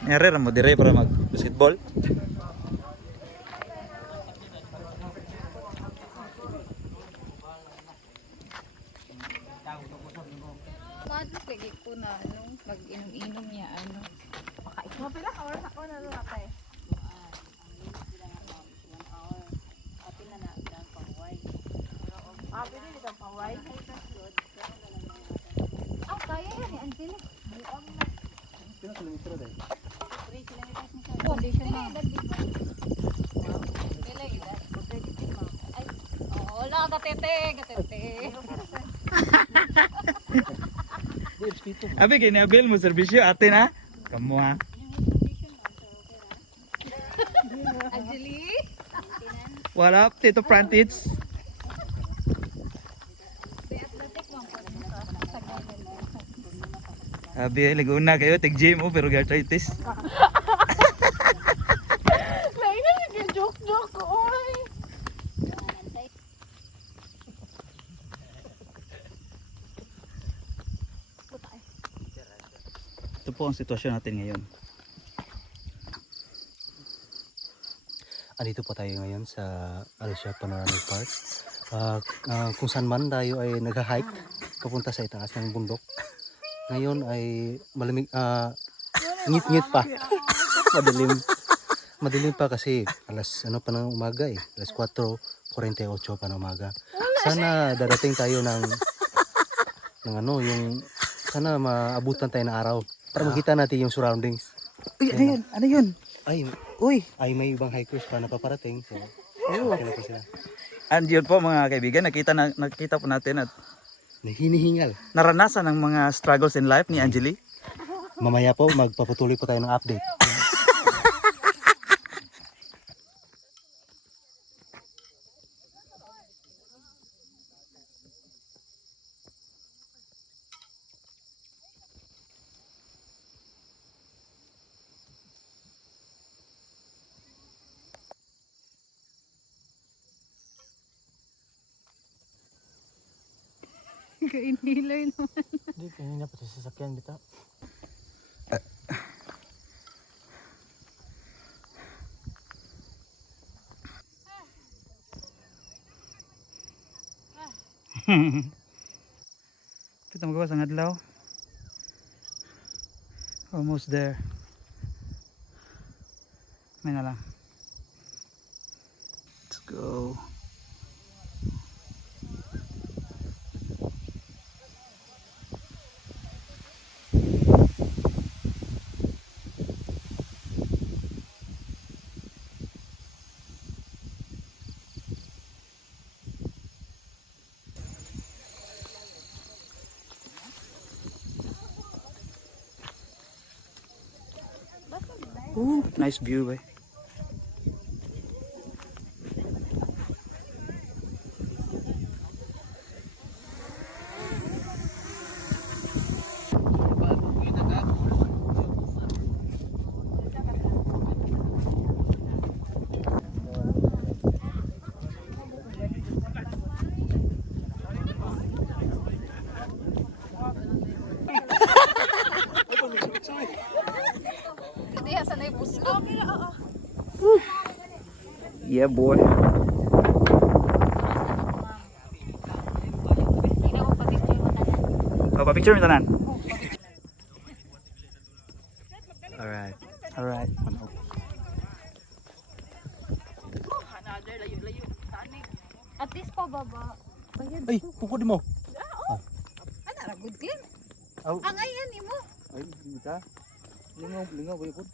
Ngere ra mo dire para mag basketball. Madus lagi ko na ano, pag inom-inom niya ano. Makain mo pala ka oras ako na natay. Ah, pwede nito paway. Ah, kaya yan ni Angela. Buang na. Pila kilometro dai? 3 kilometers ni sa foundation na. Dili ida. Ay, oh, wala gatete. Di respeto. Abi kay ni Abel mo serbisyo ate na. Kamu ha. Angeli. What up, Tito Prantits? Abi laguna kayo tig gym pero arthritis. Lain na nag-joke ko, oy. Ito po ang sitwasyon natin ngayon. Andito po tayo ngayon sa Alicia Panoramic Park. Kung saan man tayo ay nag-hike papunta sa itaas ng bundok. Ngayon ay malamig, ngit-ngit pa. Madilim pa kasi alas ano pa ng umaga eh. Alas 4:48 pa ng umaga. Sana dadating tayo ng ano yung sana maabutan tayo ng araw para makita natin yung surroundings. Uy, ano yun? Ano yun? Ay, Uy, may ibang hikers pa na paparating. So, okay na po sila. and yun po mga kaibigan, nakita po natin at Hinihingal. naranasan ng mga struggles in life ni Angeli. Mamaya po, magpapatuloy po tayo ng update. Kainilay naman. Hindi, kanina pa sa sasakyan bitaw. Kita mo ang adlaw. Almost there. May na lang. Let's go. Ooh, nice view eh. Diha sa nay puso. Okay ra, oo. Yeah boy. Ina ko pa-picture mo tanan. Oh, pa-picture mo tanan. Alright. Alright. Another layo-layo tanig. At least pa baba. Bayad. Ay, pukod mo. Ana ra good clean. Aw. Ang ayan nimo. Ay, hindi ta. Lingaw ba yun?